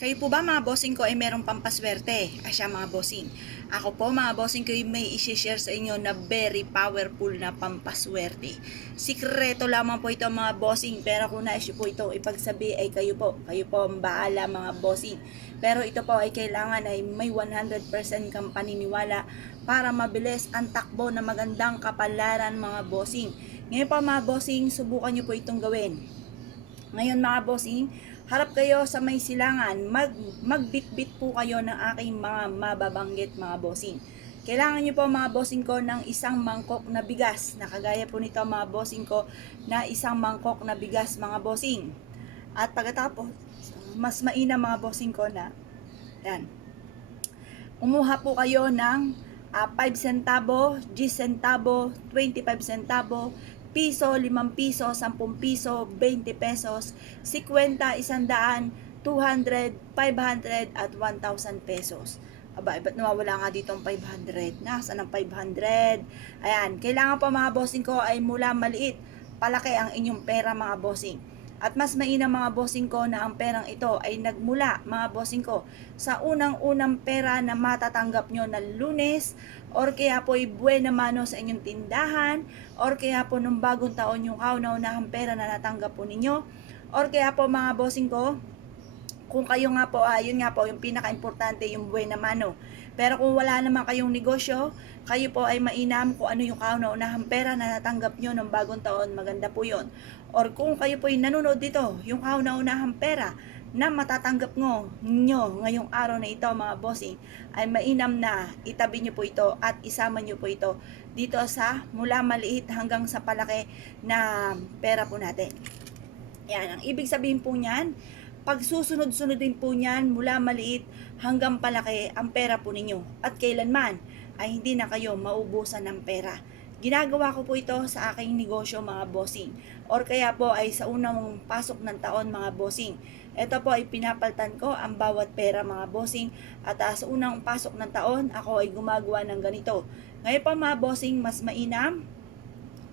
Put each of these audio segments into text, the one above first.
Kayo po ba mga bossing ko ay merong pampaswerte? Asya mga bossing. Ako po mga bossing ko ay may isi-share sa inyo na very powerful na pampaswerte. Sikreto lamang po ito mga bossing, pero kung nais po ito ipagsabi ay kayo po. Kayo po ang bahala mga bossing. Pero ito po ay kailangan ay may 100% kang paniniwala para mabilis ang takbo na magandang kapalaran mga bossing. Ngayon po mga bossing, subukan nyo po itong gawin. Ngayon mga bossing, harap kayo sa may silangan, magbitbit po kayo ng aking mga mababanggit mga bossing. Kailangan nyo po mga bossing ko ng isang mangkok na bigas, na kagaya po nito mga bossing ko na isang mangkok na bigas mga bossing. At pagkatapos, mas mainam mga bossing ko na, yan, kumuha po kayo ng 5 centavo, 10 centavo, 25 centavo, piso, 5 piso, 10 piso, 20 pesos, 50, 100, 200, 500 at 1,000 pesos. Aba, ba't nawawala nga dito ang 500? Nasaan ang 500? Ayan, kailangan pa mga bossing ko ay mula maliit, palaki ang inyong pera mga bossing. At mas mainam mga bossing ko na ang perang ito ay nagmula mga bossing ko sa unang-unang pera na matatanggap nyo na Lunes, or kaya po ay buwena mano sa inyong tindahan, or kaya po nung bagong taon yung kauna-unahang pera na natanggap po ninyo, or kaya po mga bossing ko, kung kayo nga po, yun nga po, yung pinaka-importante, yung buwena mano. Pero kung wala naman kayong negosyo, kayo po ay mainam kung ano yung kauna-unahang pera na natanggap nyo ng bagong taon, maganda po yun. Or kung kayo po ay nanonood dito, yung kauna-unahang pera na matatanggap nyo ngayong araw na ito mga bossing, ay mainam na itabi nyo po ito at isama nyo po ito dito sa mula maliit hanggang sa palaki na pera po natin. Yan, ang ibig sabihin po niyan, pag susunod-sunod din po niyan mula maliit hanggang palaki ang pera po ninyo at kailanman ay hindi na kayo maubusan ng pera. Ginagawa ko po ito sa aking negosyo mga bossing, or kaya po ay sa unang pasok ng taon mga bossing. Ito po ay pinapaltan ko ang bawat pera mga bossing, at sa unang pasok ng taon ako ay gumagawa ng ganito. Ngayon pa mga bossing, mas mainam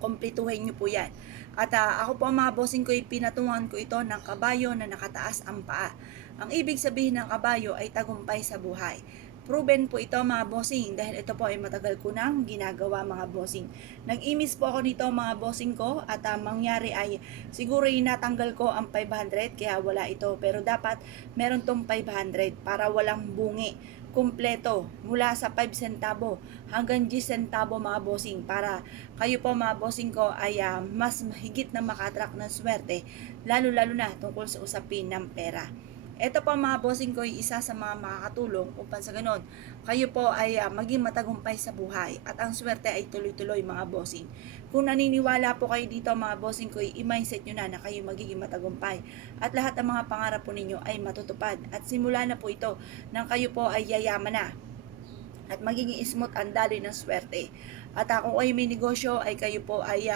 kumpletuhin nyo po yan. At ako po mga bossing ko, pinatungan ko ito ng kabayo na nakataas ang paa. Ang ibig sabihin ng kabayo ay tagumpay sa buhay. Proven po ito mga bossing, dahil ito po ay matagal ko nang ginagawa mga bossing. Nag-imis po ako nito mga bossing ko, at mangyari ay siguro inatanggal ko ang 500 kaya wala ito. Pero dapat meron tong 500 para walang bungi, kumpleto mula sa 5 centavo hanggang 10 centavo mga bossing, para kayo po mga bossing ko ay mas mahigit na makatrack ng swerte, lalo na tungkol sa usapin ng pera. Ito po mga bossing ko ay isa sa mga makakatulong upang sa ganon kayo po ay maging matagumpay sa buhay at ang swerte ay tuloy-tuloy mga bossing. Kung naniniwala po kayo dito mga bossing ko, i-mindset nyo na kayo magiging matagumpay at lahat ng mga pangarap po ninyo ay matutupad, at simula na po ito nang kayo po ay yayaman na at magiging smooth ang daloy ng swerte. At kung kayo may negosyo ay kayo po ay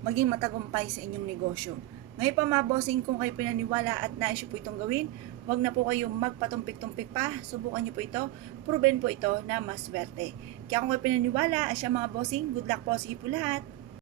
maging matagumpay sa inyong negosyo. Ngayon pa mga bossing, kung kayo pinaniwala at nais po itong gawin, wag na po kayong magpatumpik-tumpik pa, subukan nyo po ito, proven po ito na maswerte. Kaya kung kayo pinaniwala, asya mga bossing, good luck po sa po lahat.